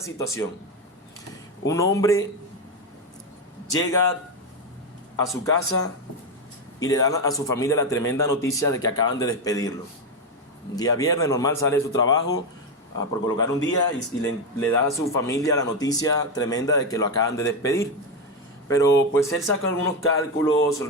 esta situación. Un hombre llega a su casa y le dan a su familia la tremenda noticia de que acaban de despedirlo. Un día viernes normal, sale de su trabajo por colocar un día y le da a su familia la noticia tremenda de que lo acaban de despedir. Pero pues él saca algunos cálculos,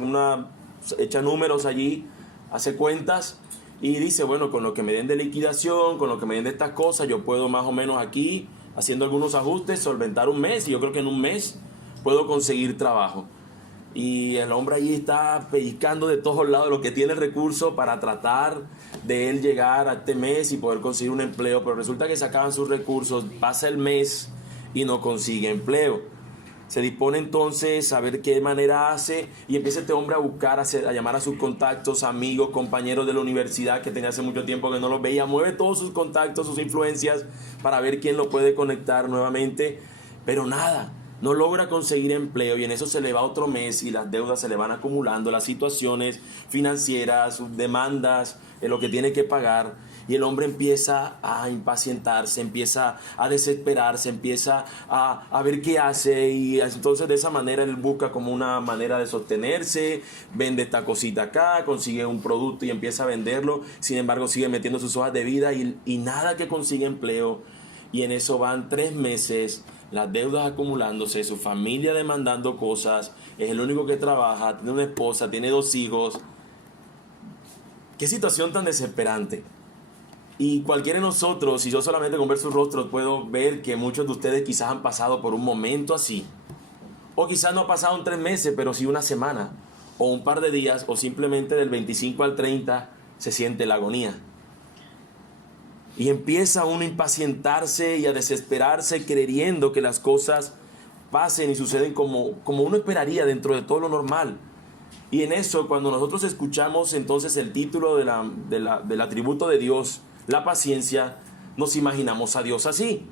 echa números allí, hace cuentas y dice, bueno, con lo que me den de liquidación, con lo que me den de estas cosas, yo puedo más o menos aquí, haciendo algunos ajustes, solventar un mes, y yo creo que en un mes puedo conseguir trabajo. Y el hombre allí está pellizcando de todos lados lo que tiene el recurso para tratar de él llegar a este mes y poder conseguir un empleo, pero resulta que se acaban sus recursos, pasa el mes y no consigue empleo. Se dispone entonces a ver qué manera hace y empieza este hombre a buscar, a llamar a sus contactos, amigos, compañeros de la universidad que tenía hace mucho tiempo que no los veía, mueve todos sus contactos, sus influencias para ver quién lo puede conectar nuevamente, pero nada. No logra conseguir empleo y en eso se le va otro mes y las deudas se le van acumulando, las situaciones financieras, sus demandas, lo que tiene que pagar, y el hombre empieza a impacientarse, empieza a desesperarse, empieza a ver qué hace, y entonces de esa manera él busca como una manera de sostenerse, vende esta cosita acá, consigue un producto y empieza a venderlo, sin embargo sigue metiendo sus hojas de vida y nada que consigue empleo, y en eso van 3 meses, las deudas acumulándose, su familia demandando cosas, es el único que trabaja, tiene una esposa, tiene 2 hijos. Qué situación tan desesperante. Y cualquiera de nosotros, si yo solamente con ver sus rostros puedo ver que muchos de ustedes quizás han pasado por un momento así. O quizás no ha pasado en 3 meses, pero sí una semana, o un par de días, o simplemente del 25 al 30 se siente la agonía. Y empieza uno a impacientarse y a desesperarse creyendo que las cosas pasen y suceden como uno esperaría dentro de todo lo normal. Y en eso, cuando nosotros escuchamos entonces el título del atributo de Dios, la paciencia, nos imaginamos a Dios así.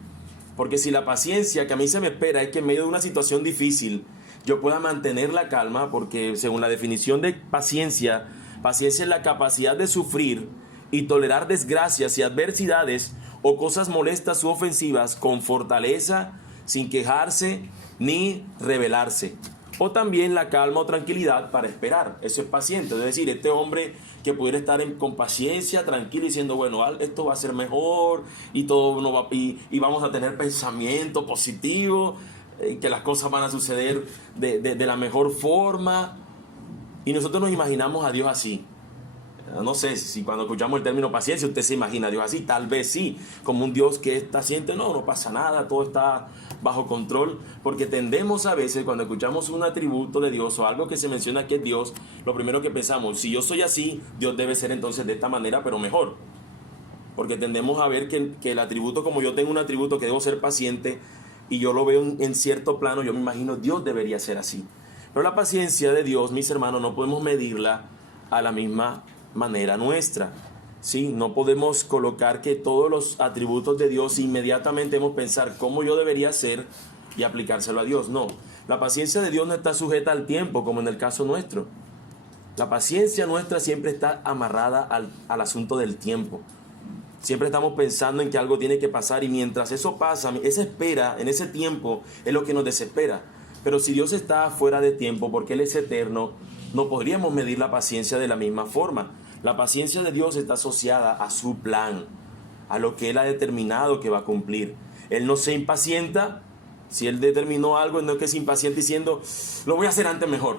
Porque si la paciencia que a mí se me espera es que en medio de una situación difícil yo pueda mantener la calma, porque según la definición de paciencia, paciencia es la capacidad de sufrir y tolerar desgracias y adversidades o cosas molestas u ofensivas con fortaleza, sin quejarse ni rebelarse. O también la calma o tranquilidad para esperar. Eso es paciente. Es decir, este hombre que pudiera estar con paciencia, tranquilo, diciendo, bueno, esto va a ser mejor y todo no va, y vamos a tener pensamiento positivo, que las cosas van a suceder de la mejor forma. Y nosotros nos imaginamos a Dios así. No sé si cuando escuchamos el término paciencia usted se imagina a Dios así, tal vez sí, como un Dios que está paciente, no pasa nada, todo está bajo control, porque tendemos a veces cuando escuchamos un atributo de Dios o algo que se menciona que es Dios, lo primero que pensamos, si yo soy así, Dios debe ser entonces de esta manera, pero mejor, porque tendemos a ver que el atributo, como yo tengo un atributo que debo ser paciente y yo lo veo en cierto plano, yo me imagino Dios debería ser así, pero la paciencia de Dios, mis hermanos, no podemos medirla a la misma manera nuestra, ¿sí? No podemos colocar que todos los atributos de Dios inmediatamente debemos pensar cómo yo debería ser y aplicárselo a Dios. No, la paciencia de Dios no está sujeta al tiempo, como en el caso nuestro. La paciencia nuestra siempre está amarrada al asunto del tiempo. Siempre estamos pensando en que algo tiene que pasar y mientras eso pasa, esa espera en ese tiempo es lo que nos desespera. Pero si Dios está fuera de tiempo, porque Él es eterno, no podríamos medir la paciencia de la misma forma. La paciencia de Dios está asociada a su plan, a lo que Él ha determinado que va a cumplir. Él no se impacienta. Si Él determinó algo, no es que se impaciente diciendo, lo voy a hacer antes mejor.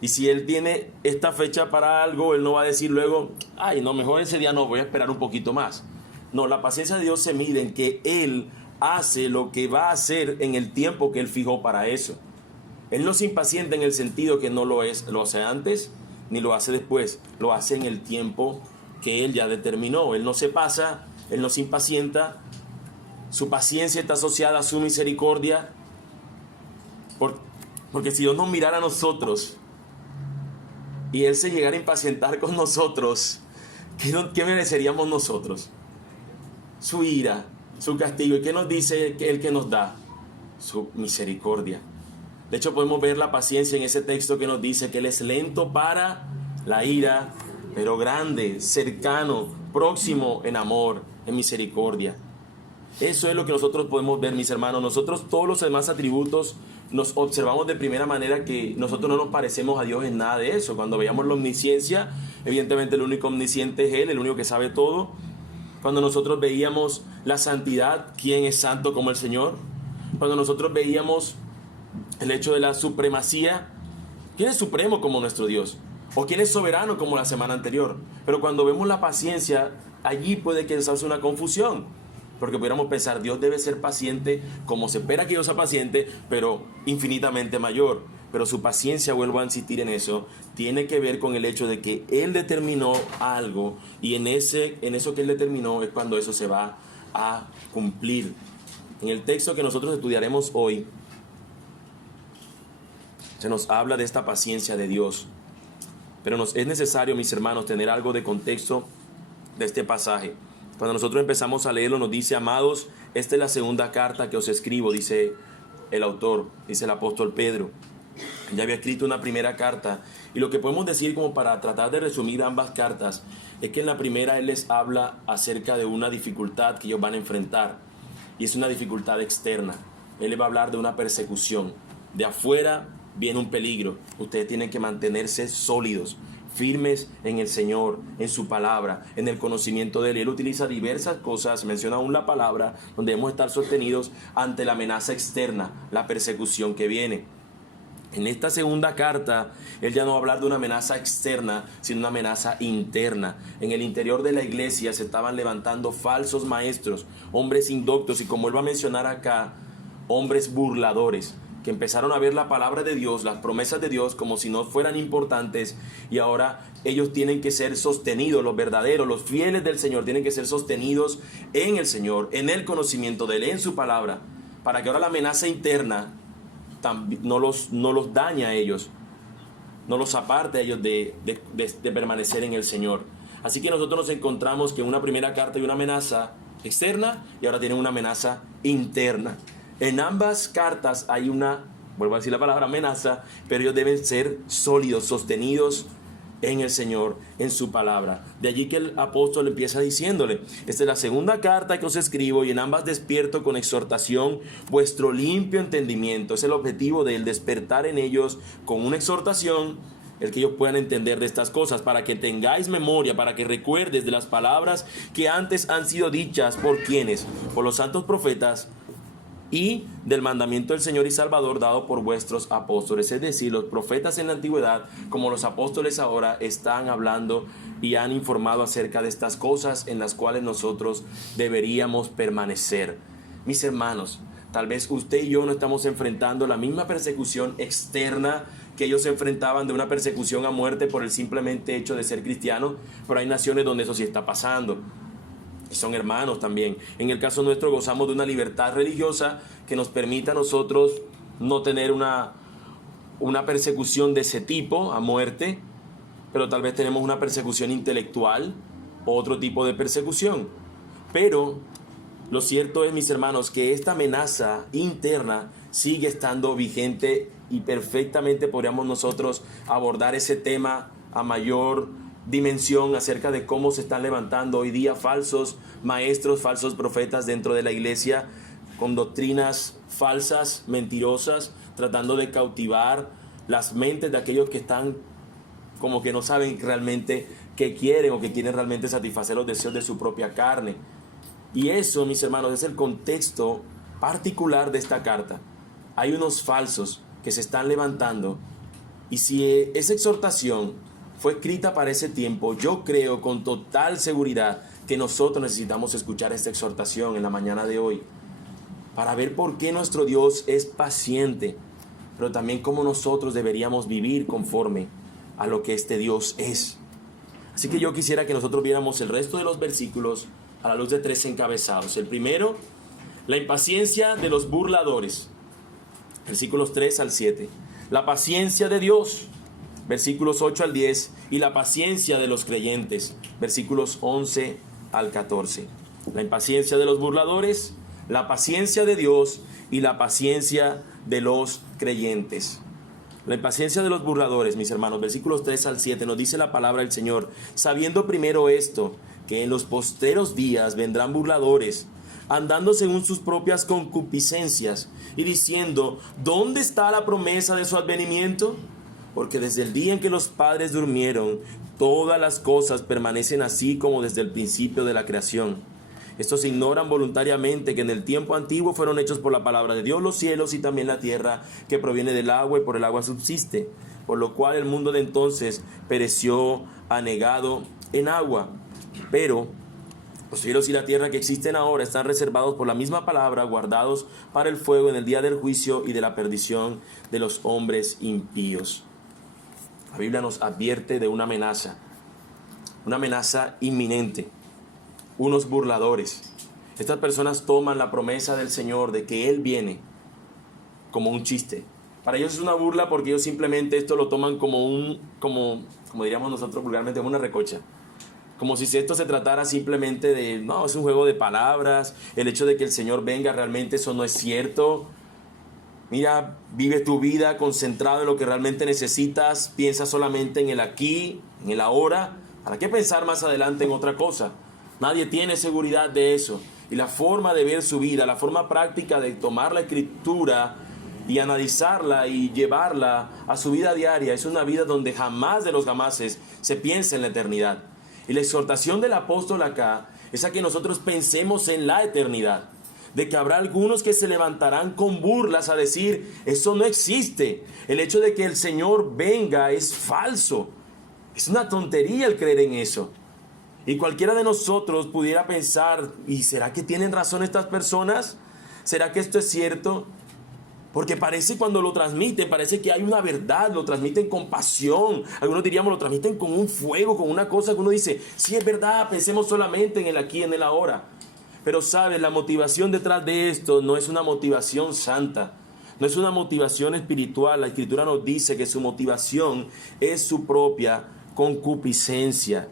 Y si Él tiene esta fecha para algo, Él no va a decir luego, ay, no, mejor ese día no, voy a esperar un poquito más. No, la paciencia de Dios se mide en que Él hace lo que va a hacer en el tiempo que Él fijó para eso. Él no se impacienta en el sentido que no lo hace antes ni lo hace después, lo hace en el tiempo que Él ya determinó. Él no se pasa, Él no se impacienta, su paciencia está asociada a su misericordia, porque si Dios nos mirara a nosotros y Él se llegara a impacientar con nosotros, ¿qué mereceríamos nosotros? Su ira, su castigo. ¿Y qué nos dice Él que nos da? Su misericordia. De hecho, podemos ver la paciencia en ese texto que nos dice que Él es lento para la ira, pero grande, cercano, próximo en amor, en misericordia. Eso es lo que nosotros podemos ver, mis hermanos. Nosotros todos los demás atributos nos observamos de primera manera que nosotros no nos parecemos a Dios en nada de eso. Cuando veíamos la omnisciencia, evidentemente el único omnisciente es Él, el único que sabe todo. Cuando nosotros veíamos la santidad, ¿quién es santo como el Señor? Cuando nosotros veíamos el hecho de la supremacía, ¿quién es supremo como nuestro Dios? ¿O quién es soberano como la semana anterior? Pero cuando vemos la paciencia, allí puede causarse una confusión. Porque pudiéramos pensar, Dios debe ser paciente como se espera que Dios sea paciente, pero infinitamente mayor. Pero su paciencia, vuelvo a insistir en eso, tiene que ver con el hecho de que Él determinó algo y en eso que Él determinó es cuando eso se va a cumplir. En el texto que nosotros estudiaremos hoy, se nos habla de esta paciencia de Dios. Pero es necesario, mis hermanos, tener algo de contexto de este pasaje. Cuando nosotros empezamos a leerlo nos dice, amados, esta es la segunda carta que os escribo, dice el autor, dice el apóstol Pedro. Ya había escrito una primera carta y lo que podemos decir como para tratar de resumir ambas cartas es que en la primera él les habla acerca de una dificultad que ellos van a enfrentar y es una dificultad externa. Él les va a hablar de una persecución. De afuera viene un peligro. Ustedes tienen que mantenerse sólidos, firmes en el Señor, en su palabra, en el conocimiento de Él. Él utiliza diversas cosas, menciona aún la palabra, donde debemos estar sostenidos ante la amenaza externa, la persecución que viene. En esta segunda carta, él ya no va a hablar de una amenaza externa, sino una amenaza interna. En el interior de la iglesia se estaban levantando falsos maestros, hombres indoctos y, como él va a mencionar acá, hombres burladores, que empezaron a ver la palabra de Dios, las promesas de Dios como si no fueran importantes y ahora ellos tienen que ser sostenidos, los verdaderos, los fieles del Señor tienen que ser sostenidos en el Señor, en el conocimiento de Él, en su palabra, para que ahora la amenaza interna no los dañe a ellos, no los aparte a ellos de permanecer en el Señor. Así que nosotros nos encontramos que en una primera carta hay una amenaza externa y ahora tienen una amenaza interna. En ambas cartas hay una, vuelvo a decir la palabra amenaza, pero ellos deben ser sólidos, sostenidos en el Señor, en su palabra. De allí que el apóstol empieza diciéndole, esta es la segunda carta que os escribo y en ambas despierto con exhortación vuestro limpio entendimiento. Es el objetivo del despertar en ellos con una exhortación, el que ellos puedan entender de estas cosas, para que tengáis memoria, para que recuerdes de las palabras que antes han sido dichas por quienes, por los santos profetas, y del mandamiento del Señor y Salvador dado por vuestros apóstoles. Es decir, los profetas en la antigüedad, como los apóstoles ahora, están hablando y han informado acerca de estas cosas en las cuales nosotros deberíamos permanecer. Mis hermanos, tal vez usted y yo no estamos enfrentando la misma persecución externa que ellos se enfrentaban, de una persecución a muerte por el simplemente hecho de ser cristiano, pero hay naciones donde eso sí está pasando. Y son hermanos también. En el caso nuestro gozamos de una libertad religiosa que nos permite a nosotros no tener una persecución de ese tipo a muerte, pero tal vez tenemos una persecución intelectual o otro tipo de persecución. Pero lo cierto es, mis hermanos, que esta amenaza interna sigue estando vigente y perfectamente podríamos nosotros abordar ese tema a mayor dimensión acerca de cómo se están levantando hoy día falsos maestros, falsos profetas dentro de la iglesia con doctrinas falsas, mentirosas, tratando de cautivar las mentes de aquellos que están como que no saben realmente qué quieren o que quieren realmente satisfacer los deseos de su propia carne. Y eso, mis hermanos, es el contexto particular de esta carta. Hay unos falsos que se están levantando y si esa exhortación fue escrita para ese tiempo, yo creo con total seguridad que nosotros necesitamos escuchar esta exhortación en la mañana de hoy para ver por qué nuestro Dios es paciente, pero también cómo nosotros deberíamos vivir conforme a lo que este Dios es. Así que yo quisiera que nosotros viéramos el resto de los versículos a la luz de tres encabezados. El primero, la impaciencia de los burladores, versículos 3 al 7. La paciencia de Dios, versículos 8 al 10, y la paciencia de los creyentes, versículos 11 al 14. La impaciencia de los burladores, la paciencia de Dios y la paciencia de los creyentes. La impaciencia de los burladores, mis hermanos, versículos 3 al 7, nos dice la palabra del Señor, sabiendo primero esto, que en los posteros días vendrán burladores, andando según sus propias concupiscencias y diciendo: ¿dónde está la promesa de su advenimiento? Porque desde el día en que los padres durmieron, todas las cosas permanecen así como desde el principio de la creación. Estos ignoran voluntariamente que en el tiempo antiguo fueron hechos por la palabra de Dios los cielos y también la tierra, que proviene del agua y por el agua subsiste, por lo cual el mundo de entonces pereció anegado en agua. Pero los cielos y la tierra que existen ahora están reservados por la misma palabra, guardados para el fuego en el día del juicio y de la perdición de los hombres impíos. La Biblia nos advierte de una amenaza inminente. Unos burladores. Estas personas toman la promesa del Señor de que Él viene como un chiste. Para ellos es una burla porque ellos simplemente esto lo toman como diríamos nosotros vulgarmente, como una recocha. Como si esto se tratara simplemente de, no, es un juego de palabras, el hecho de que el Señor venga realmente eso no es cierto. Mira, vive tu vida concentrado en lo que realmente necesitas, piensa solamente en el aquí, en el ahora. ¿Para qué pensar más adelante en otra cosa? Nadie tiene seguridad de eso. Y la forma de ver su vida, la forma práctica de tomar la Escritura y analizarla y llevarla a su vida diaria, es una vida donde jamás de los jamases se piensa en la eternidad. Y la exhortación del apóstol acá es a que nosotros pensemos en la eternidad. De que habrá algunos que se levantarán con burlas a decir: eso no existe. El hecho de que el Señor venga es falso. Es una tontería el creer en eso. Y cualquiera de nosotros pudiera pensar: ¿y será que tienen razón estas personas? ¿Será que esto es cierto? Porque parece, cuando lo transmiten, parece que hay una verdad, lo transmiten con pasión. Algunos diríamos, lo transmiten con un fuego, con una cosa que uno dice: sí, es verdad, pensemos solamente en el aquí, en el ahora. Pero sabes, la motivación detrás de esto no es una motivación santa, no es una motivación espiritual. La Escritura nos dice que su motivación es su propia concupiscencia.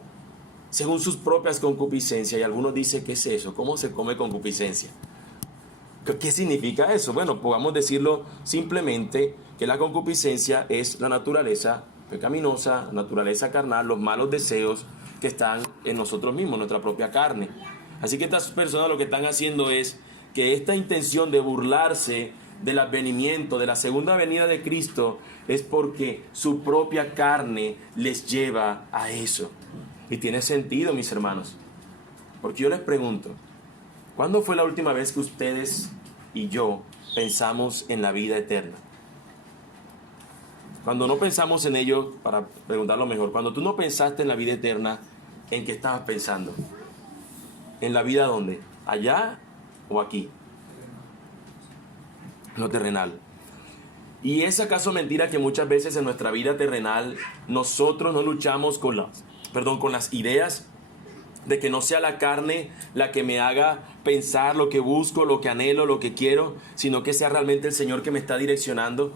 Según sus propias concupiscencias. Y algunos dicen: ¿qué es eso? ¿Cómo se come concupiscencia? ¿Qué significa eso? Bueno, podamos decirlo simplemente que la concupiscencia es la naturaleza pecaminosa, la naturaleza carnal, los malos deseos que están en nosotros mismos, nuestra propia carne. Así que estas personas lo que están haciendo es que esta intención de burlarse del advenimiento, de la segunda venida de Cristo, es porque su propia carne les lleva a eso. Y tiene sentido, mis hermanos, porque yo les pregunto: ¿cuándo fue la última vez que ustedes y yo pensamos en la vida eterna? Cuando no pensamos en ello, para preguntarlo mejor, cuando tú no pensaste en la vida eterna, ¿en qué estabas pensando? ¿En la vida dónde? ¿Allá o aquí? Lo terrenal. ¿Y es acaso mentira que muchas veces en nuestra vida terrenal nosotros no luchamos con las ideas de que no sea la carne la que me haga pensar lo que busco, lo que anhelo, lo que quiero, sino que sea realmente el Señor que me está direccionando?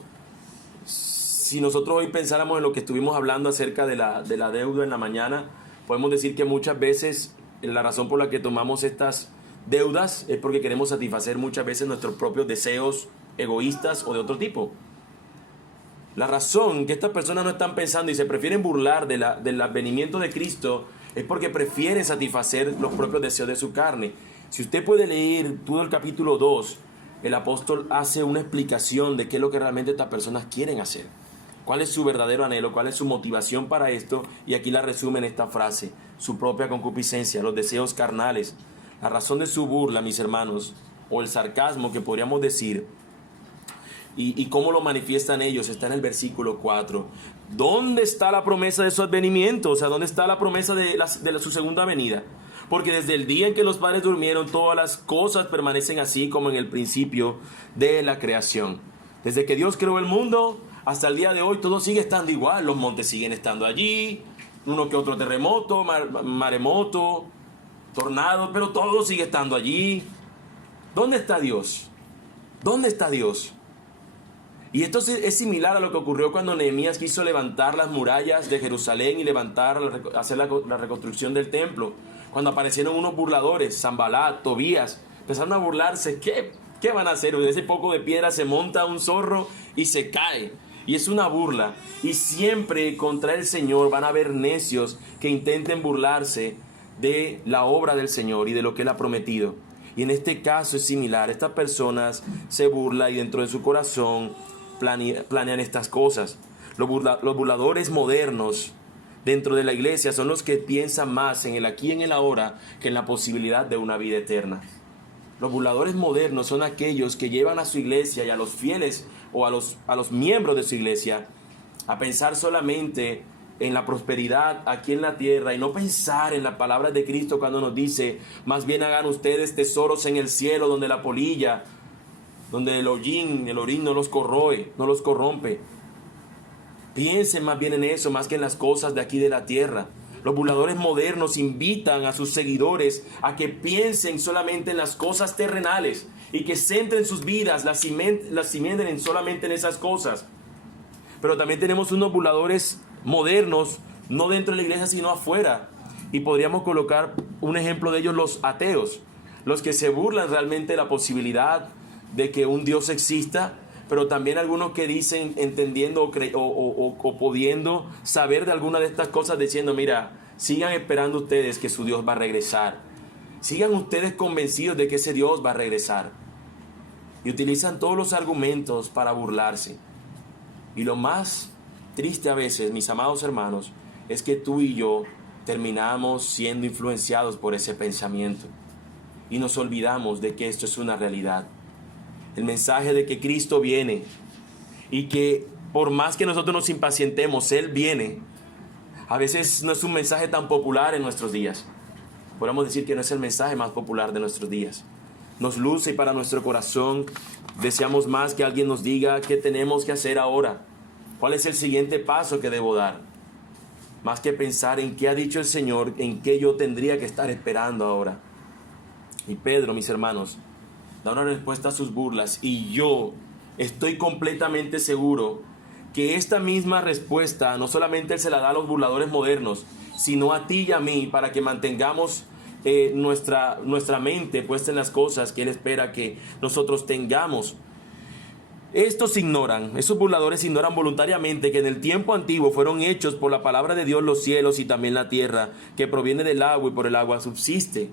Si nosotros hoy pensáramos en lo que estuvimos hablando acerca de la deuda en la mañana, podemos decir que muchas veces la razón por la que tomamos estas deudas es porque queremos satisfacer muchas veces nuestros propios deseos egoístas o de otro tipo. La razón que estas personas no están pensando y se prefieren burlar del advenimiento de Cristo es porque prefieren satisfacer los propios deseos de su carne. Si usted puede leer todo el capítulo 2, el apóstol hace una explicación de qué es lo que realmente estas personas quieren hacer. ¿Cuál es su verdadero anhelo? ¿Cuál es su motivación para esto? Y aquí la resume en esta frase: su propia concupiscencia, los deseos carnales. La razón de su burla, mis hermanos, o el sarcasmo que podríamos decir, y cómo lo manifiestan ellos, está en el versículo 4. ¿Dónde está la promesa de su advenimiento? O sea, ¿dónde está la promesa de su segunda venida? Porque desde el día en que los padres durmieron, todas las cosas permanecen así como en el principio de la creación. Desde que Dios creó el mundo hasta el día de hoy, todo sigue estando igual. Los montes siguen estando allí, uno que otro terremoto, maremoto, tornado, pero todo sigue estando allí. ¿Dónde está Dios? ¿Dónde está Dios? Y esto es similar a lo que ocurrió cuando Nehemías quiso levantar las murallas de Jerusalén y hacer la reconstrucción del templo. Cuando aparecieron unos burladores, Sanbalat, Tobías, empezaron a burlarse. ¿Qué van a hacer? En ese poco de piedra se monta un zorro y se cae. Y es una burla. Y siempre contra el Señor van a haber necios que intenten burlarse de la obra del Señor y de lo que Él ha prometido. Y en este caso es similar. Estas personas se burlan y dentro de su corazón planean estas cosas. Los burladores modernos dentro de la iglesia son los que piensan más en el aquí y en el ahora que en la posibilidad de una vida eterna. Los burladores modernos son aquellos que llevan a su iglesia y a los fieles o a los miembros de su iglesia a pensar solamente en la prosperidad aquí en la tierra y no pensar en las palabras de Cristo cuando nos dice: más bien hagan ustedes tesoros en el cielo, donde la polilla, donde el orín no los corroe, no los corrompe. Piensen más bien en eso, más que en las cosas de aquí de la tierra. Los burladores modernos invitan a sus seguidores a que piensen solamente en las cosas terrenales y que centren sus vidas, las cimienten solamente en esas cosas. Pero también tenemos unos burladores modernos, no dentro de la iglesia, sino afuera. Y podríamos colocar un ejemplo de ellos, los ateos, los que se burlan realmente de la posibilidad de que un Dios exista, pero también algunos que dicen, entendiendo o pudiendo saber de alguna de estas cosas, diciendo: mira, sigan esperando ustedes que su Dios va a regresar. Sigan ustedes convencidos de que ese Dios va a regresar. Y utilizan todos los argumentos para burlarse. Y lo más triste a veces, mis amados hermanos, es que tú y yo terminamos siendo influenciados por ese pensamiento. Y nos olvidamos de que esto es una realidad. El mensaje de que Cristo viene y que por más que nosotros nos impacientemos, Él viene, a veces no es un mensaje tan popular en nuestros días. Podemos decir que no es el mensaje más popular de nuestros días. Nos luce y para nuestro corazón deseamos más que alguien nos diga qué tenemos que hacer ahora. ¿Cuál es el siguiente paso que debo dar? Más que pensar en qué ha dicho el Señor, en qué yo tendría que estar esperando ahora. Y Pedro, mis hermanos, da una respuesta a sus burlas, y yo estoy completamente seguro que esta misma respuesta no solamente Él se la da a los burladores modernos, sino a ti y a mí, para que mantengamos nuestra mente puesta en las cosas que Él espera que nosotros tengamos. Esos burladores ignoran voluntariamente que en el tiempo antiguo fueron hechos por la palabra de Dios los cielos y también la tierra, que proviene del agua y por el agua subsiste.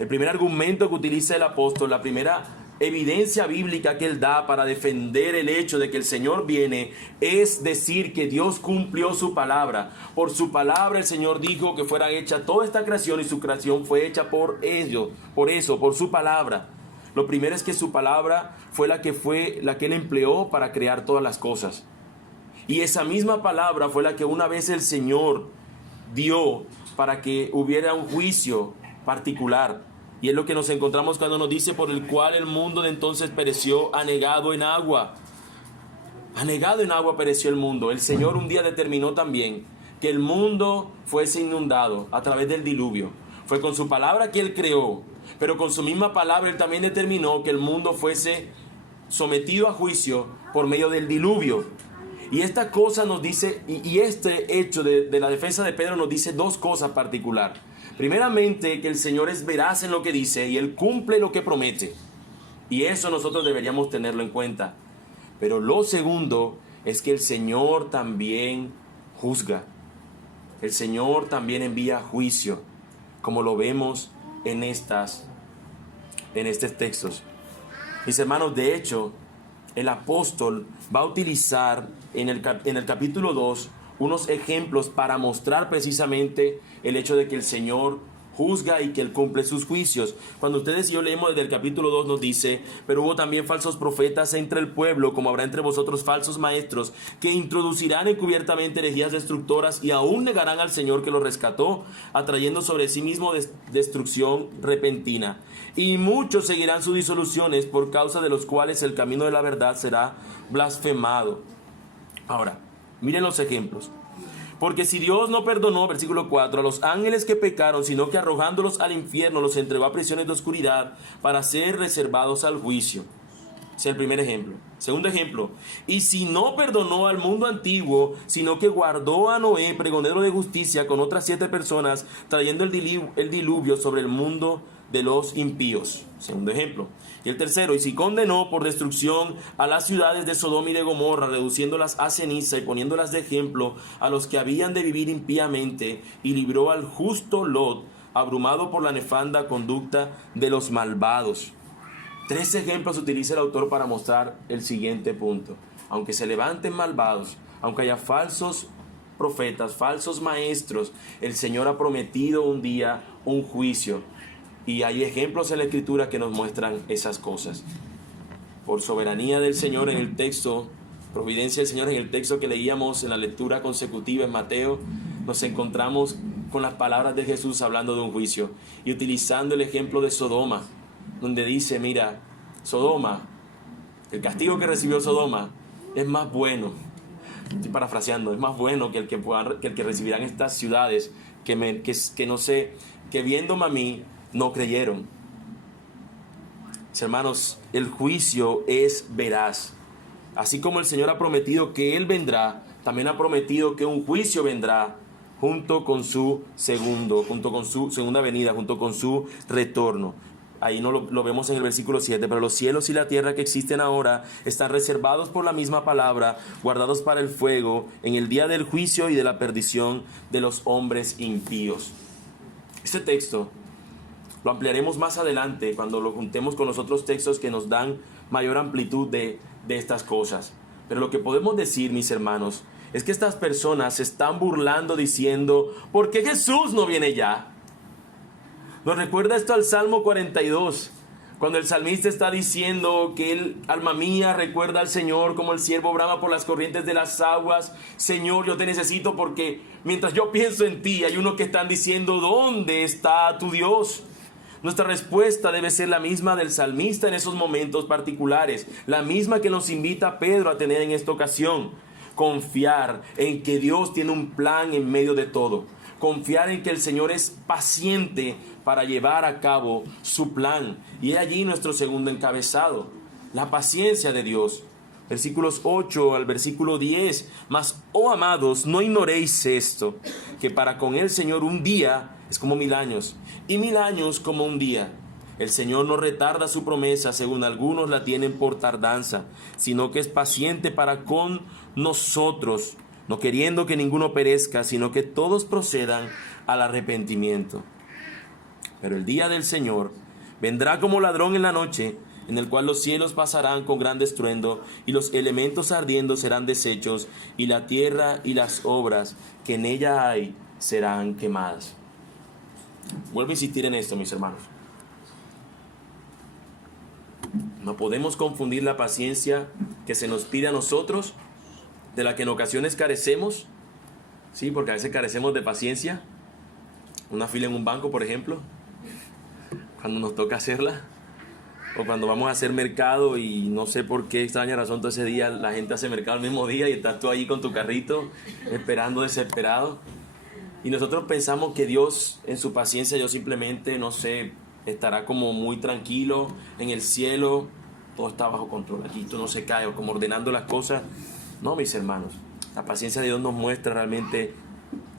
El primer argumento que utiliza el apóstol, la primera evidencia bíblica que él da para defender el hecho de que el Señor viene, es decir que Dios cumplió su palabra. Por su palabra el Señor dijo que fuera hecha toda esta creación, y su creación fue hecha por su palabra. Lo primero es que su palabra fue la que él empleó para crear todas las cosas. Y esa misma palabra fue la que una vez el Señor dio para que hubiera un juicio particular. Y es lo que nos encontramos cuando nos dice: por el cual el mundo de entonces pereció anegado en agua. Anegado en agua pereció el mundo. El Señor un día determinó también que el mundo fuese inundado a través del diluvio. Fue con su palabra que Él creó, pero con su misma palabra Él también determinó que el mundo fuese sometido a juicio por medio del diluvio. Y esta cosa nos dice, y este hecho de la defensa de Pedro nos dice dos cosas particulares. Primeramente, que el Señor es veraz en lo que dice y Él cumple lo que promete. Y eso nosotros deberíamos tenerlo en cuenta. Pero lo segundo es que el Señor también juzga. El Señor también envía juicio, como lo vemos en estos textos. Mis hermanos, de hecho, el apóstol va a utilizar en el capítulo 2 unos ejemplos para mostrar precisamente el hecho de que el Señor juzga y que Él cumple sus juicios. Cuando ustedes y yo leemos desde el capítulo 2 nos dice: pero hubo también falsos profetas entre el pueblo, como habrá entre vosotros falsos maestros, que introducirán encubiertamente herejías destructoras y aún negarán al Señor que los rescató, atrayendo sobre sí mismo destrucción repentina. Y muchos seguirán sus disoluciones, por causa de los cuales el camino de la verdad será blasfemado. Ahora, miren los ejemplos. Porque si Dios no perdonó, versículo 4, a los ángeles que pecaron, sino que arrojándolos al infierno los entregó a prisiones de oscuridad para ser reservados al juicio. Ese es el primer ejemplo. Segundo ejemplo: y si no perdonó al mundo antiguo, sino que guardó a Noé, pregonero de justicia, con otras 7 personas, trayendo el diluvio sobre el mundo de los impíos. Segundo ejemplo. Y el tercero: y si condenó por destrucción a las ciudades de Sodoma y de Gomorra, reduciéndolas a ceniza y poniéndolas de ejemplo a los que habían de vivir impíamente, y libró al justo Lot abrumado por la nefanda conducta de los malvados. 3 ejemplos utiliza el autor para mostrar el siguiente punto. Aunque se levanten malvados, aunque haya falsos profetas, falsos maestros, el Señor ha prometido un día un juicio. Y hay ejemplos en la Escritura que nos muestran esas cosas. Por soberanía del Señor en el texto, providencia del Señor en el texto que leíamos en la lectura consecutiva en Mateo, nos encontramos con las palabras de Jesús hablando de un juicio y utilizando el ejemplo de Sodoma, donde dice, mira, Sodoma, el castigo que recibió Sodoma es más bueno, estoy parafraseando, es más bueno que el que recibirán estas ciudades que viéndome a mí no creyeron. Mis hermanos, el juicio es veraz. Así como el Señor ha prometido que Él vendrá, también ha prometido que un juicio vendrá junto con su segunda venida, junto con su retorno. Ahí no lo vemos en el versículo 7, pero los cielos y la tierra que existen ahora están reservados por la misma palabra, guardados para el fuego, en el día del juicio y de la perdición de los hombres impíos. Este texto lo ampliaremos más adelante cuando lo juntemos con los otros textos que nos dan mayor amplitud de estas cosas. Pero lo que podemos decir, mis hermanos, es que estas personas se están burlando diciendo, ¿por qué Jesús no viene ya? Nos recuerda esto al Salmo 42, cuando el salmista está diciendo que él, alma mía, recuerda al Señor como el siervo brama por las corrientes de las aguas. Señor, yo te necesito porque mientras yo pienso en ti, hay unos que están diciendo, ¿dónde está tu Dios? Nuestra respuesta debe ser la misma del salmista en esos momentos particulares, la misma que nos invita Pedro a tener en esta ocasión. Confiar en que Dios tiene un plan en medio de todo. Confiar en que el Señor es paciente para llevar a cabo su plan. Y allí nuestro segundo encabezado, la paciencia de Dios. Versículos 8 al versículo 10. Mas, oh amados, no ignoréis esto, que para con el Señor un día es como 1000 años, y 1000 años como un día. El Señor no retarda su promesa, según algunos la tienen por tardanza, sino que es paciente para con nosotros, no queriendo que ninguno perezca, sino que todos procedan al arrepentimiento. Pero el día del Señor vendrá como ladrón en la noche, en el cual los cielos pasarán con gran estruendo, y los elementos ardiendo serán deshechos, y la tierra y las obras que en ella hay serán quemadas. Vuelvo a insistir en esto, mis hermanos. No podemos confundir la paciencia que se nos pide a nosotros, de la que en ocasiones carecemos, sí, porque a veces carecemos de paciencia. Una fila en un banco, por ejemplo, cuando nos toca hacerla, o cuando vamos a hacer mercado y no sé por qué extraña razón todo ese día la gente hace mercado el mismo día y estás tú ahí con tu carrito esperando desesperado. Y nosotros pensamos que Dios, en su paciencia, Dios simplemente, no sé, estará como muy tranquilo en el cielo, todo está bajo control, aquí todo no se cae, o como ordenando las cosas. No, mis hermanos, la paciencia de Dios nos muestra realmente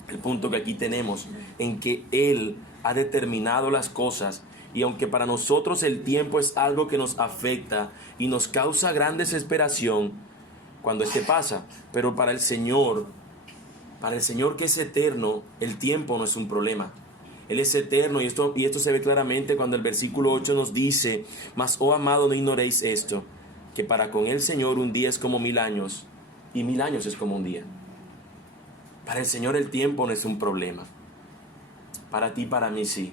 el punto que aquí tenemos, en que Él ha determinado las cosas, y aunque para nosotros el tiempo es algo que nos afecta y nos causa gran desesperación cuando este pasa, pero para el Señor que es eterno, el tiempo no es un problema. Él es eterno, y esto se ve claramente cuando el versículo 8 nos dice, mas, oh amado, no ignoréis esto, que para con el Señor un día es como 1000 años, y 1000 años es como un día. Para el Señor el tiempo no es un problema. Para ti, para mí sí.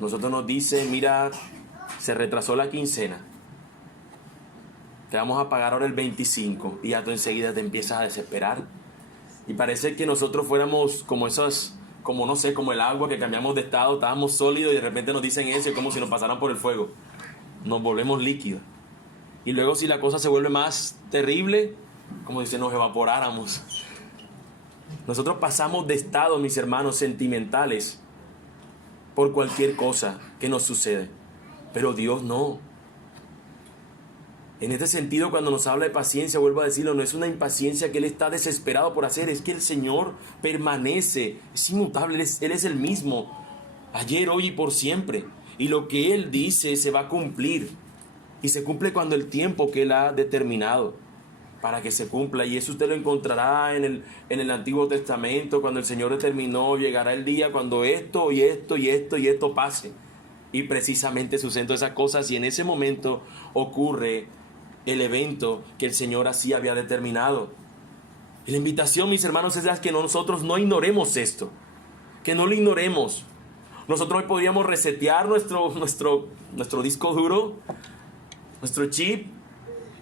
Nosotros nos dice, mira, se retrasó la quincena, te vamos a pagar ahora el 25, y ya tú enseguida te empiezas a desesperar. Y parece que nosotros fuéramos como esas, como no sé, como el agua que cambiamos de estado, estábamos sólidos y de repente nos dicen eso, es como si nos pasaran por el fuego. Nos volvemos líquidos. Y luego si la cosa se vuelve más terrible, como si nos evaporáramos. Nosotros pasamos de estado, mis hermanos, sentimentales por cualquier cosa que nos sucede. Pero Dios no. En este sentido, cuando nos habla de paciencia, vuelvo a decirlo, no es una impaciencia que Él está desesperado por hacer, es que el Señor permanece, es inmutable, Él es el mismo, ayer, hoy y por siempre. Y lo que Él dice se va a cumplir, y se cumple cuando el tiempo que Él ha determinado. para que se cumpla. Y eso usted lo encontrará en el Antiguo Testamento, cuando el Señor determinó, llegará el día cuando esto y esto y esto y esto pase. Y precisamente suceden todas esas cosas, y en ese momento ocurre el evento que el Señor así había determinado. Y la invitación, mis hermanos, es que nosotros no ignoremos esto, que no lo ignoremos. Nosotros hoy podríamos resetear nuestro disco duro, nuestro chip,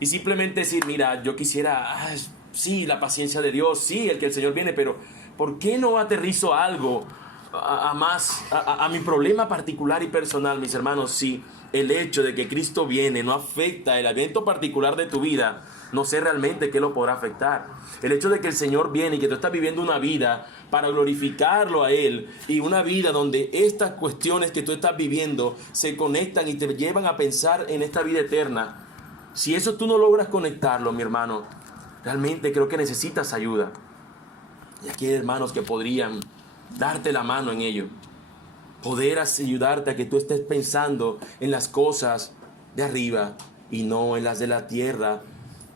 y simplemente decir, mira, yo quisiera, sí, la paciencia de Dios, sí, el que el Señor viene, pero ¿por qué no aterrizo algo a mi problema particular y personal, mis hermanos? Si el hecho de que Cristo viene no afecta el evento particular de tu vida, no sé realmente qué lo podrá afectar. El hecho de que el Señor viene y que tú estás viviendo una vida para glorificarlo a Él, y una vida donde estas cuestiones que tú estás viviendo se conectan y te llevan a pensar en esta vida eterna. Si eso tú no logras conectarlo, mi hermano, realmente creo que necesitas ayuda. Y aquí hay hermanos que podrían darte la mano en ello, poder ayudarte a que tú estés pensando en las cosas de arriba y no en las de la tierra,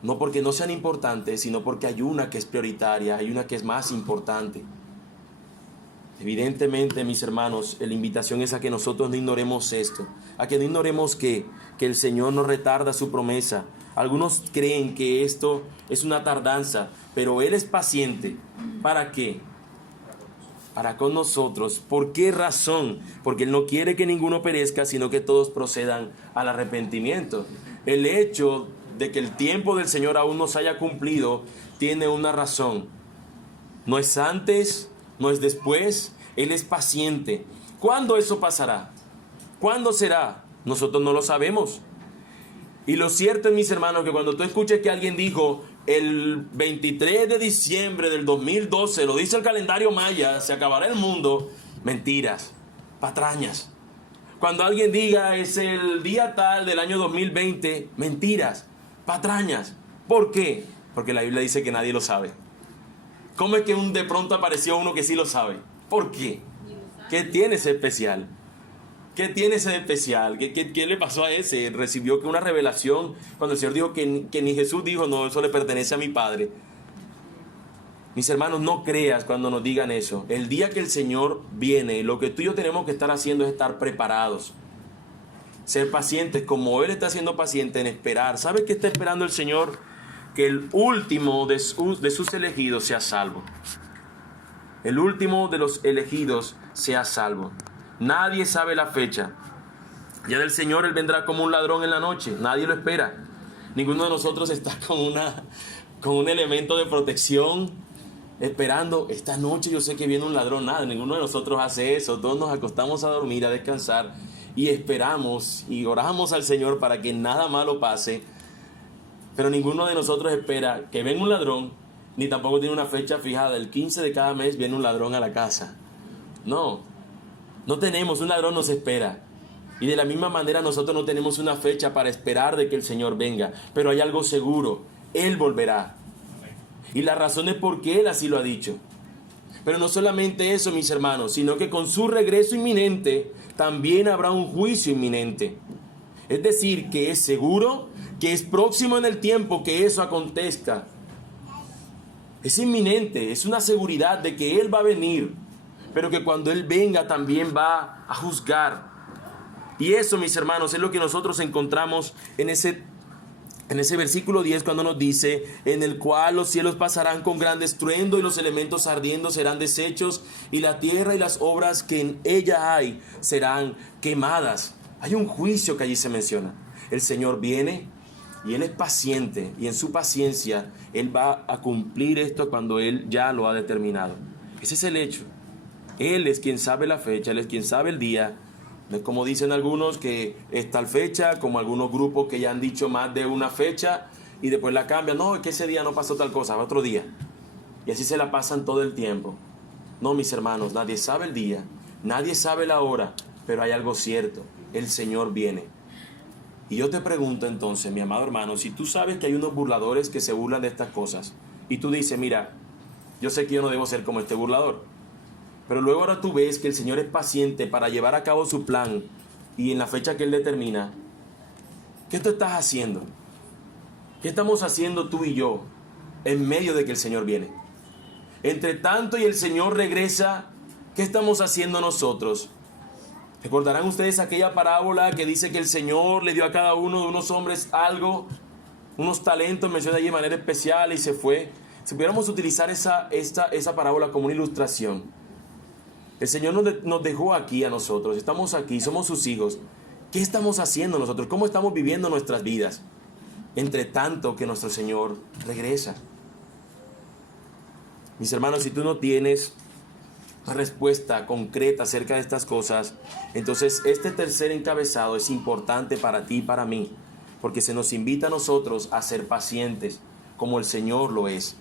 no porque no sean importantes, sino porque hay una que es prioritaria, hay una que es más importante. Evidentemente, mis hermanos, la invitación es a que nosotros no ignoremos esto, a que no ignoremos que el Señor no retarda su promesa. Algunos creen que esto es una tardanza, pero Él es paciente. ¿Para qué? Para con nosotros. ¿Por qué razón? Porque Él no quiere que ninguno perezca, sino que todos procedan al arrepentimiento. El hecho de que el tiempo del Señor aún no se haya cumplido tiene una razón. No es antes, no es después, Él es paciente. ¿Cuándo eso pasará? ¿Cuándo será? Nosotros no lo sabemos. Y lo cierto es, mis hermanos, que cuando tú escuches que alguien dijo el 23 de diciembre del 2012, lo dice el calendario maya, se acabará el mundo, mentiras, patrañas. Cuando alguien diga es el día tal del año 2020, mentiras, patrañas. ¿Por qué? Porque la Biblia dice que nadie lo sabe. ¿Cómo es que de pronto apareció uno que sí lo sabe? ¿Por qué? ¿Qué tiene ese especial? ¿Qué tiene ese especial? ¿Qué le pasó a ese? Recibió una revelación cuando el Señor dijo que ni Jesús dijo, no, eso le pertenece a mi Padre. Mis hermanos, no creas cuando nos digan eso. El día que el Señor viene, lo que tú y yo tenemos que estar haciendo es estar preparados. Ser pacientes, como Él está siendo paciente en esperar. ¿Sabe qué está esperando el Señor? Que el último de sus elegidos sea salvo. El último de los elegidos sea salvo. Nadie sabe la fecha. Ya del Señor Él vendrá como un ladrón en la noche. Nadie lo espera. Ninguno de nosotros está con un elemento de protección esperando. Esta noche yo sé que viene un ladrón. Nada, ninguno de nosotros hace eso. Todos nos acostamos a dormir, a descansar, y esperamos y oramos al Señor para que nada malo pase. Pero ninguno de nosotros espera que venga un ladrón, ni tampoco tiene una fecha fijada. El 15 de cada mes viene un ladrón a la casa. No tenemos, un ladrón nos espera. Y de la misma manera nosotros no tenemos una fecha para esperar de que el Señor venga. Pero hay algo seguro, Él volverá. Y la razón es porque Él así lo ha dicho. Pero no solamente eso, mis hermanos, sino que con su regreso inminente también habrá un juicio inminente. Es decir, que es seguro, que es próximo en el tiempo que eso acontezca. Es inminente, es una seguridad de que Él va a venir, pero que cuando Él venga también va a juzgar. Y eso, mis hermanos, es lo que nosotros encontramos en ese versículo 10, cuando nos dice, en el cual los cielos pasarán con gran estruendo y los elementos ardiendo serán deshechos y la tierra y las obras que en ella hay serán quemadas. Hay un juicio que allí se menciona. El Señor viene y Él es paciente, y en su paciencia Él va a cumplir esto cuando Él ya lo ha determinado. Ese es el hecho. Él es quien sabe la fecha, Él es quien sabe el día. No es como dicen algunos que es tal fecha, como algunos grupos que ya han dicho más de una fecha y después la cambian. No, es que ese día no pasó tal cosa, otro día. Y así se la pasan todo el tiempo. No, mis hermanos, nadie sabe el día, nadie sabe la hora, pero hay algo cierto: el Señor viene. Y yo te pregunto entonces, mi amado hermano, si tú sabes que hay unos burladores que se burlan de estas cosas, y tú dices, mira, yo sé que yo no debo ser como este burlador, pero luego ahora tú ves que el Señor es paciente para llevar a cabo su plan y en la fecha que Él determina, ¿qué tú estás haciendo? ¿Qué estamos haciendo tú y yo en medio de que el Señor viene? Entre tanto y el Señor regresa, ¿qué estamos haciendo nosotros? ¿Recordarán ustedes aquella parábola que dice que el Señor le dio a cada uno de unos hombres algo, unos talentos, menciona allí de manera especial y se fue? Si pudiéramos utilizar esa parábola como una ilustración. El Señor nos dejó aquí a nosotros, estamos aquí, somos sus hijos. ¿Qué estamos haciendo nosotros? ¿Cómo estamos viviendo nuestras vidas? Entre tanto que nuestro Señor regresa. Mis hermanos, si tú no tienes una respuesta concreta acerca de estas cosas, entonces este tercer encabezado es importante para ti y para mí, porque se nos invita a nosotros a ser pacientes, como el Señor lo es.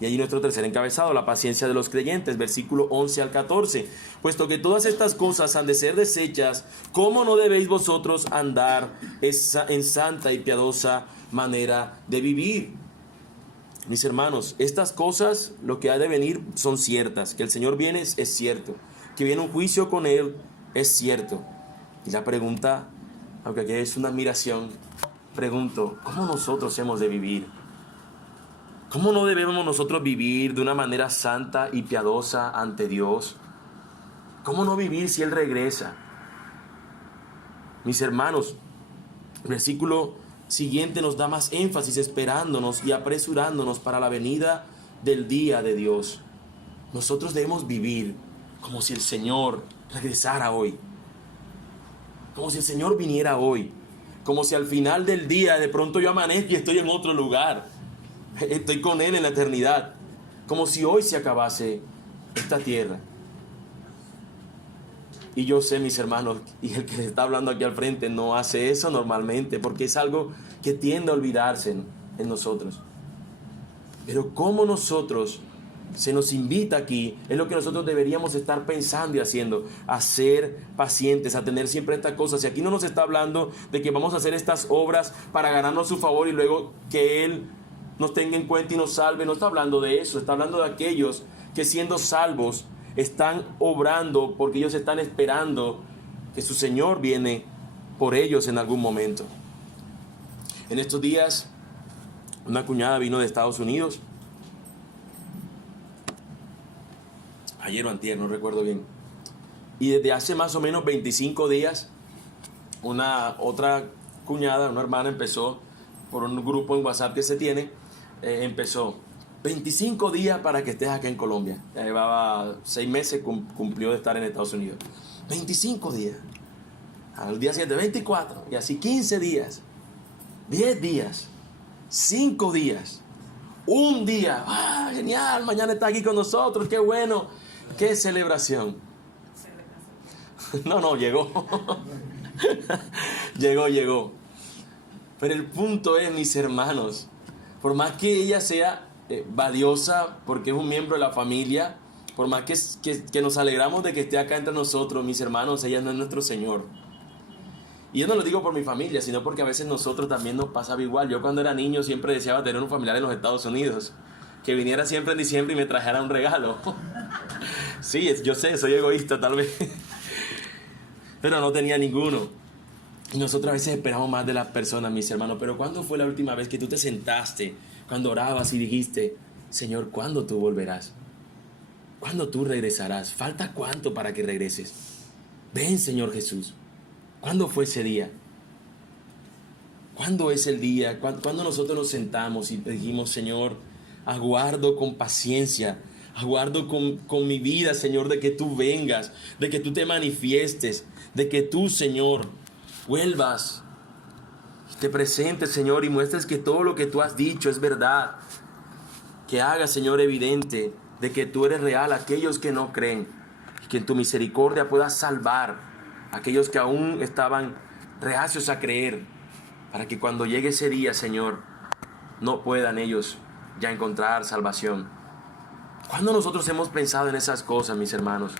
Y allí nuestro tercer encabezado, la paciencia de los creyentes, versículo 11 al 14. Puesto que todas estas cosas han de ser deshechas, ¿cómo no debéis vosotros andar en santa y piadosa manera de vivir? Mis hermanos, estas cosas, lo que ha de venir, son ciertas. Que el Señor viene es cierto. Que viene un juicio con Él es cierto. Y la pregunta, aunque aquí es una admiración, pregunto, ¿cómo nosotros hemos de vivir? ¿Cómo no debemos nosotros vivir de una manera santa y piadosa ante Dios? ¿Cómo no vivir si Él regresa? Mis hermanos, el versículo siguiente nos da más énfasis, esperándonos y apresurándonos para la venida del día de Dios. Nosotros debemos vivir como si el Señor regresara hoy. Como si el Señor viniera hoy. Como si al final del día de pronto yo amanezco y estoy en otro lugar. Estoy con Él en la eternidad. Como si hoy se acabase esta tierra. Y yo sé, mis hermanos, y el que está hablando aquí al frente no hace eso normalmente, porque es algo que tiende a olvidarse en nosotros. Pero como nosotros, se nos invita aquí, es lo que nosotros deberíamos estar pensando y haciendo, a ser pacientes, a tener siempre estas cosas. Y aquí no nos está hablando de que vamos a hacer estas obras para ganarnos su favor y luego que Él nos tenga en cuenta y nos salve. No está hablando de eso, está hablando de aquellos que siendo salvos están obrando porque ellos están esperando que su Señor viene por ellos en algún momento. En estos días, una cuñada vino de Estados Unidos, ayer o antier, no recuerdo bien, y desde hace más o menos 25 días, una otra cuñada, una hermana, empezó por un grupo en WhatsApp que se tiene, empezó 25 días para que estés acá en Colombia. Ya llevaba 6 meses, cumplió de estar en Estados Unidos. 25 días. Al día siguiente, 24. Y así 15 días. 10 días. 5 días. Un día. ¡Ah, genial! Mañana está aquí con nosotros. ¡Qué bueno! ¡Qué celebración! No, llegó. Llegó. Pero el punto es, mis hermanos, por más que ella sea valiosa porque es un miembro de la familia, por más que nos alegramos de que esté acá entre nosotros, mis hermanos, ella no es nuestro Señor. Y yo no lo digo por mi familia, sino porque a veces nosotros también nos pasaba igual. Yo cuando era niño siempre deseaba tener un familiar en los Estados Unidos, que viniera siempre en diciembre y me trajera un regalo. Sí, yo sé, soy egoísta tal vez, pero no tenía ninguno. Y nosotros a veces esperamos más de las personas, mis hermanos. Pero ¿cuándo fue la última vez que tú te sentaste, cuando orabas y dijiste, Señor, ¿cuándo tú volverás? ¿Cuándo tú regresarás? ¿Falta cuánto para que regreses? Ven, Señor Jesús. ¿Cuándo fue ese día? ¿Cuándo es el día? ¿Cuándo nosotros nos sentamos y dijimos, Señor, aguardo con paciencia, aguardo con mi vida, Señor, de que tú vengas, de que tú te manifiestes, de que tú, Señor, vuelvas, te presentes, Señor, y muestres que todo lo que tú has dicho es verdad? Que hagas, Señor, evidente de que tú eres real a aquellos que no creen, y que en tu misericordia puedas salvar a aquellos que aún estaban reacios a creer, para que cuando llegue ese día, Señor, no puedan ellos ya encontrar salvación. ¿Cuándo nosotros hemos pensado en esas cosas, mis hermanos?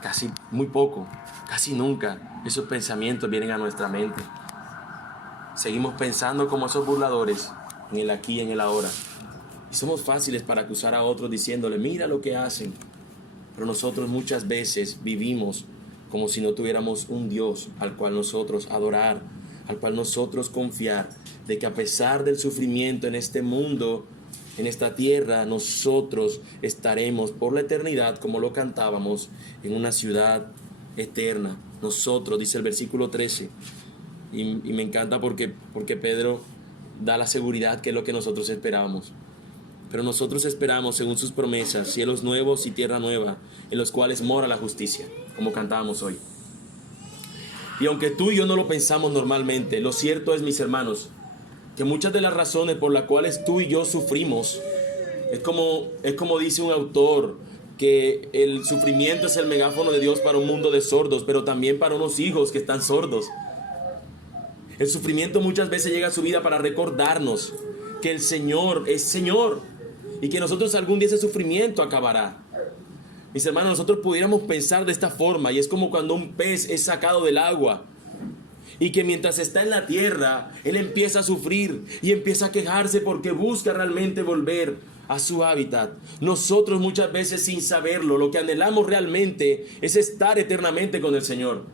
Casi muy poco, casi nunca esos pensamientos vienen a nuestra mente. Seguimos pensando como esos burladores, en el aquí y en el ahora. Y somos fáciles para acusar a otros diciéndole, mira lo que hacen. Pero nosotros muchas veces vivimos como si no tuviéramos un Dios al cual nosotros adorar, al cual nosotros confiar, de que a pesar del sufrimiento en este mundo, en esta tierra, nosotros estaremos por la eternidad, como lo cantábamos, en una ciudad eterna. Nosotros, dice el versículo 13, y me encanta porque Pedro da la seguridad que es lo que nosotros esperábamos. Pero nosotros esperamos, según sus promesas, cielos nuevos y tierra nueva, en los cuales mora la justicia, como cantábamos hoy. Y aunque tú y yo no lo pensamos normalmente, lo cierto es, mis hermanos, que muchas de las razones por las cuales tú y yo sufrimos, es como dice un autor, que el sufrimiento es el megáfono de Dios para un mundo de sordos, pero también para unos hijos que están sordos. El sufrimiento muchas veces llega a su vida para recordarnos que el Señor es Señor y que nosotros algún día ese sufrimiento acabará. Mis hermanos, nosotros pudiéramos pensar de esta forma, y es como cuando un pez es sacado del agua y que mientras está en la tierra, él empieza a sufrir y empieza a quejarse porque busca realmente volver a su hábitat. Nosotros muchas veces, sin saberlo, lo que anhelamos realmente es estar eternamente con el Señor.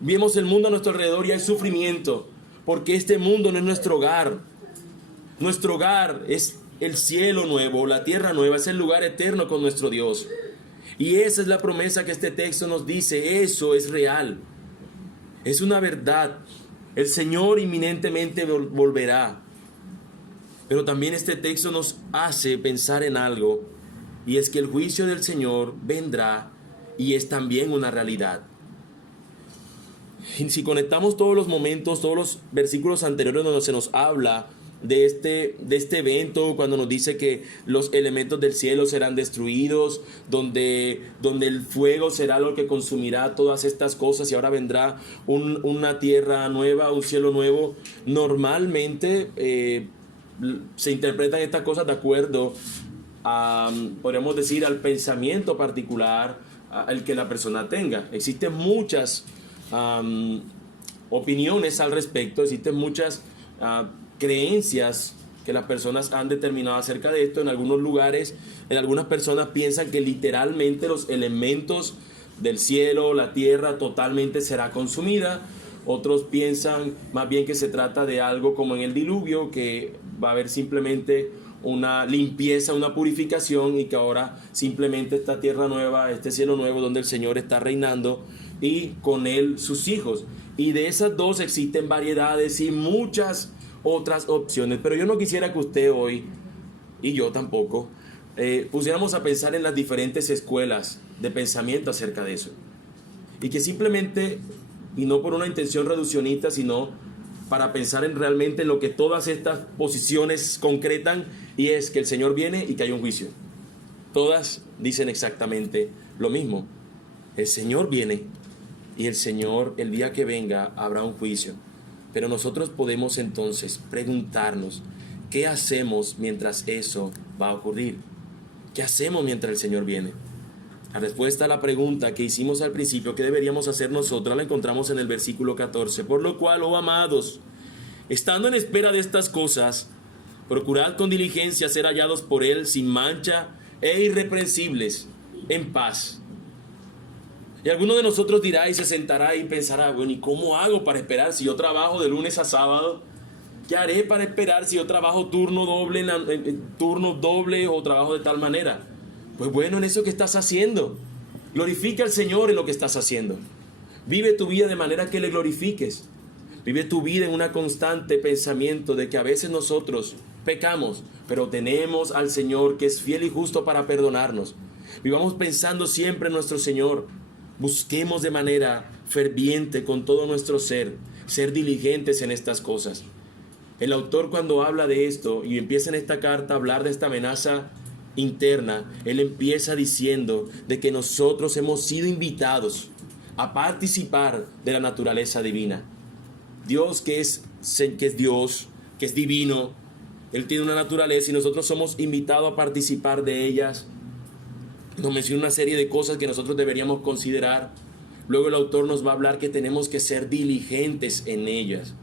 Vemos el mundo a nuestro alrededor y hay sufrimiento, porque este mundo no es nuestro hogar. Nuestro hogar es el cielo nuevo, la tierra nueva, es el lugar eterno con nuestro Dios. Y esa es la promesa que este texto nos dice. Eso es real, es una verdad. El Señor inminentemente volverá. Pero también este texto nos hace pensar en algo, y es que el juicio del Señor vendrá y es también una realidad. Y si conectamos todos los momentos, todos los versículos anteriores donde se nos habla de este evento, cuando nos dice que los elementos del cielo serán destruidos, donde el fuego será lo que consumirá todas estas cosas, y ahora vendrá una tierra nueva, un cielo nuevo, normalmente se interpretan estas cosas de acuerdo a, podríamos decir, al pensamiento particular al que la persona tenga. Existen muchas opiniones al respecto, existen muchas creencias que las personas han determinado acerca de esto. En algunos lugares, algunas personas piensan que literalmente los elementos del cielo, la tierra, totalmente será consumida. Otros piensan más bien que se trata de algo como en el diluvio, que va a haber simplemente una limpieza, una purificación, y que ahora simplemente esta tierra nueva, este cielo nuevo donde el Señor está reinando y con él sus hijos. Y de esas dos existen variedades y muchas otras opciones, pero yo no quisiera que usted hoy, y yo tampoco, pusiéramos a pensar en las diferentes escuelas de pensamiento acerca de eso, y que simplemente, y no por una intención reduccionista, sino para pensar en realmente lo que todas estas posiciones concretan, y es que el Señor viene y que hay un juicio. Todas dicen exactamente lo mismo: el Señor viene, y el Señor, el día que venga, habrá un juicio. Pero nosotros podemos entonces preguntarnos, ¿qué hacemos mientras eso va a ocurrir? ¿Qué hacemos mientras el Señor viene? La respuesta a la pregunta que hicimos al principio, ¿qué deberíamos hacer nosotros?, la encontramos en el versículo 14. Por lo cual, oh amados, estando en espera de estas cosas, procurad con diligencia ser hallados por Él sin mancha e irreprensibles, en paz. Y alguno de nosotros dirá y se sentará y pensará: bueno, ¿y cómo hago para esperar si yo trabajo de lunes a sábado? ¿Qué haré para esperar si yo trabajo turno doble o trabajo de tal manera? Pues bueno, en eso que estás haciendo, glorifica al Señor en lo que estás haciendo. Vive tu vida de manera que le glorifiques. Vive tu vida en una constante pensamiento de que a veces nosotros pecamos, pero tenemos al Señor que es fiel y justo para perdonarnos. Vivamos pensando siempre en nuestro Señor. Busquemos de manera ferviente con todo nuestro ser diligentes en estas cosas. El autor, cuando habla de esto y empieza en esta carta a hablar de esta amenaza interna, él empieza diciendo de que nosotros hemos sido invitados a participar de la naturaleza divina. Dios, que es Dios, que es divino, Él tiene una naturaleza y nosotros somos invitados a participar de ellas. Nos menciona una serie de cosas que nosotros deberíamos considerar. Luego el autor nos va a hablar que tenemos que ser diligentes en ellas.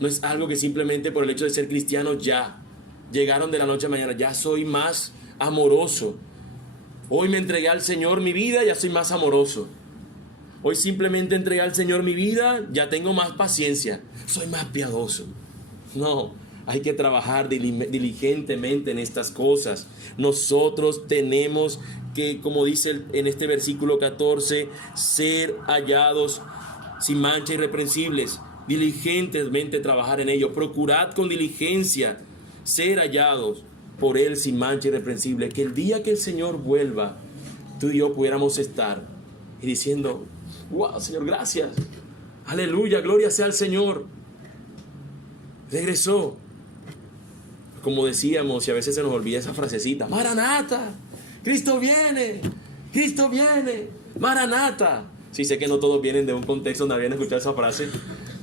No es algo que simplemente por el hecho de ser cristianos ya llegaron de la noche a mañana. Ya soy más amoroso. Hoy me entregué al Señor mi vida, ya soy más amoroso. Hoy simplemente entregué al Señor mi vida, ya tengo más paciencia, soy más piadoso. No, hay que trabajar diligentemente en estas cosas. Nosotros tenemos que, como dice en este versículo 14, ser hallados sin mancha, irreprensibles. Diligentemente trabajar en ello. Procurad con diligencia ser hallados por Él sin mancha, irreprensible. Que el día que el Señor vuelva, tú y yo pudiéramos estar y diciendo: wow, Señor, gracias. Aleluya, gloria sea al Señor. Regresó. Como decíamos, y a veces se nos olvida esa frasecita: Maranata, Cristo viene, Cristo viene, Maranata. Sí, sé que no todos vienen de un contexto donde habían escuchado esa frase,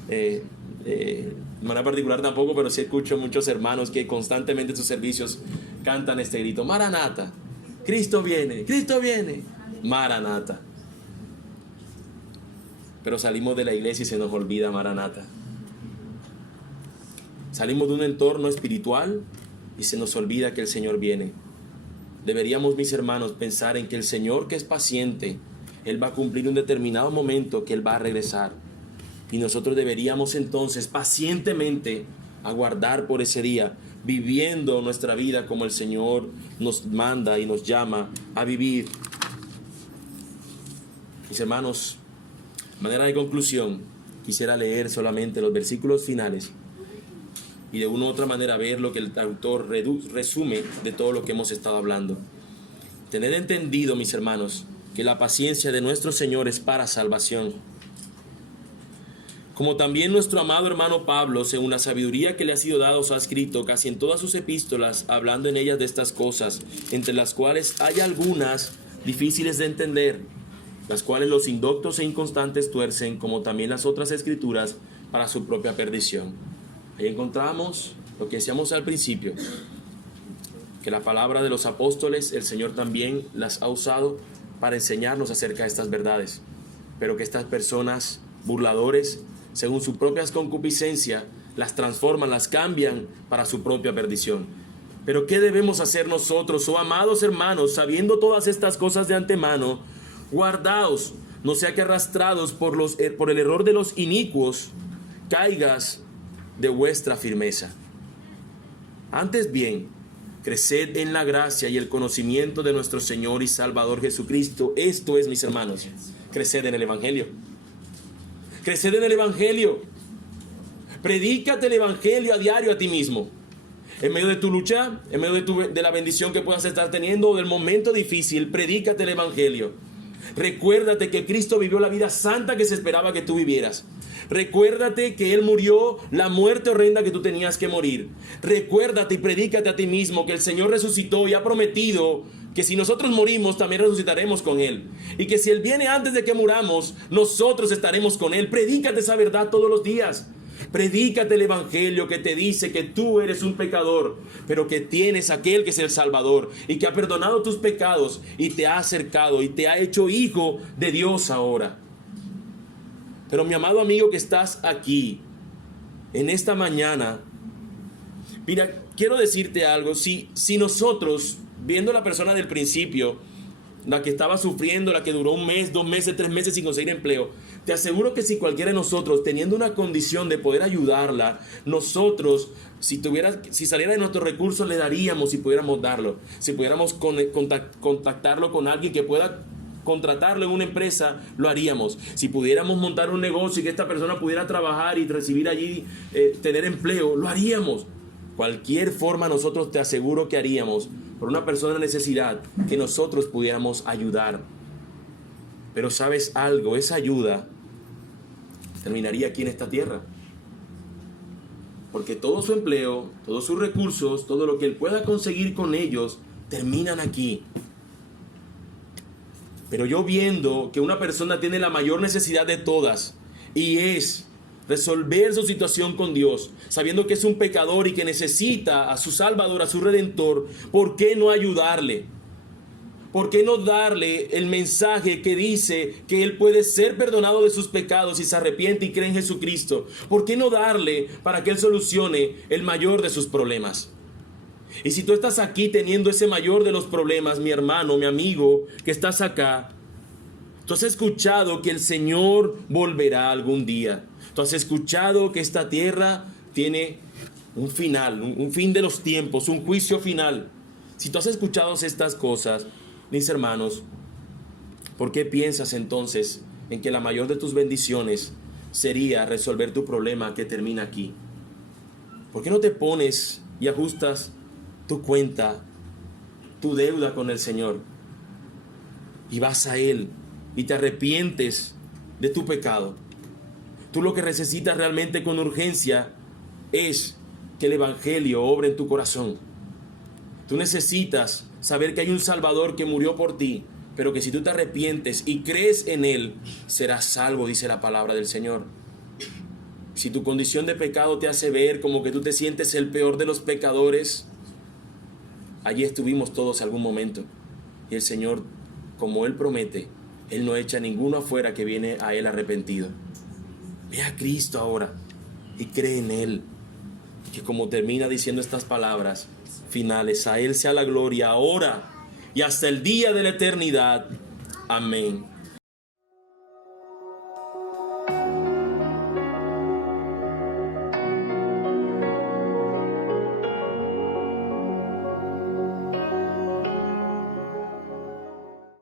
de manera particular tampoco, pero sí escucho muchos hermanos que constantemente en sus servicios cantan este grito: Maranata, Cristo viene, Maranata. Pero salimos de la iglesia y se nos olvida Maranata. Salimos de un entorno espiritual y se nos olvida que el Señor viene. Deberíamos, mis hermanos, pensar en que el Señor, que es paciente, Él va a cumplir un determinado momento, que Él va a regresar. Y nosotros deberíamos entonces pacientemente aguardar por ese día, viviendo nuestra vida como el Señor nos manda y nos llama a vivir. Mis hermanos, de manera de conclusión, quisiera leer solamente los versículos finales y de una u otra manera ver lo que el autor resume de todo lo que hemos estado hablando. Tened entendido, mis hermanos, que la paciencia de nuestro Señor es para salvación. Como también nuestro amado hermano Pablo, según la sabiduría que le ha sido dada, os ha escrito casi en todas sus epístolas, hablando en ellas de estas cosas, entre las cuales hay algunas difíciles de entender, las cuales los indoctos e inconstantes tuercen, como también las otras escrituras, para su propia perdición. Ahí encontramos lo que decíamos al principio, que la palabra de los apóstoles, el Señor también las ha usado para enseñarnos acerca de estas verdades, pero que estas personas burladores, según sus propias concupiscencias, las transforman, las cambian para su propia perdición. Pero ¿qué debemos hacer nosotros, oh amados hermanos, sabiendo todas estas cosas de antemano? Guardaos, no sea que arrastrados por el error de los inicuos, caigas de vuestra firmeza. Antes bien, creced en la gracia y el conocimiento de nuestro Señor y Salvador Jesucristo. Esto es, mis hermanos, creced en el Evangelio. Creced en el Evangelio. Predícate el Evangelio a diario a ti mismo. En medio de tu lucha, en medio de la bendición que puedas estar teniendo o del momento difícil, predícate el Evangelio. Recuérdate que Cristo vivió la vida santa que se esperaba que tú vivieras. Recuérdate que Él murió la muerte horrenda que tú tenías que morir. Recuérdate y predícate a ti mismo que el Señor resucitó y ha prometido que si nosotros morimos también resucitaremos con Él. Y que si Él viene antes de que muramos, nosotros estaremos con Él. Predícate esa verdad todos los días. Predícate el Evangelio que te dice que tú eres un pecador, pero que tienes aquel que es el Salvador y que ha perdonado tus pecados y te ha acercado y te ha hecho hijo de Dios ahora. Pero mi amado amigo que estás aquí en esta mañana, mira, quiero decirte algo. Si nosotros, viendo la persona del principio, la que estaba sufriendo, la que duró 1 mes, 2 meses, 3 meses sin conseguir empleo, te aseguro que si cualquiera de nosotros, teniendo una condición de poder ayudarla, nosotros, si saliera de nuestros recursos, le daríamos, si pudiéramos darlo. Si pudiéramos contactarlo con alguien que pueda contratarlo en una empresa, lo haríamos. Si pudiéramos montar un negocio y que esta persona pudiera trabajar y recibir allí, tener empleo, lo haríamos. Cualquier forma nosotros te aseguro que haríamos por una persona en necesidad que nosotros pudiéramos ayudar. Pero ¿sabes algo? Esa ayuda terminaría aquí en esta tierra. Porque todo su empleo, todos sus recursos, todo lo que él pueda conseguir con ellos, terminan aquí. Pero yo viendo que una persona tiene la mayor necesidad de todas, y es resolver su situación con Dios, sabiendo que es un pecador y que necesita a su Salvador, a su Redentor, ¿por qué no ayudarle? ¿Por qué no darle el mensaje que dice que él puede ser perdonado de sus pecados si se arrepiente y cree en Jesucristo? ¿Por qué no darle para que él solucione el mayor de sus problemas? Y si tú estás aquí teniendo ese mayor de los problemas, mi hermano, mi amigo, que estás acá, tú has escuchado que el Señor volverá algún día. Tú has escuchado que esta tierra tiene un final, un fin de los tiempos, un juicio final. Si tú has escuchado estas cosas, mis hermanos, ¿por qué piensas entonces en que la mayor de tus bendiciones sería resolver tu problema que termina aquí? ¿Por qué no te pones y ajustas tu cuenta, tu deuda con el Señor, y vas a Él y te arrepientes de tu pecado? Tú lo que necesitas realmente con urgencia es que el Evangelio obre en tu corazón. Tú necesitas saber que hay un Salvador que murió por ti, pero que si tú te arrepientes y crees en Él, serás salvo, dice la palabra del Señor. Si tu condición de pecado te hace ver como que tú te sientes el peor de los pecadores, allí estuvimos todos algún momento. Y el Señor, como Él promete, Él no echa a ninguno afuera que viene a Él arrepentido. Ve a Cristo ahora y cree en Él. Que como termina diciendo estas palabras finales, a Él sea la gloria ahora y hasta el día de la eternidad. Amén.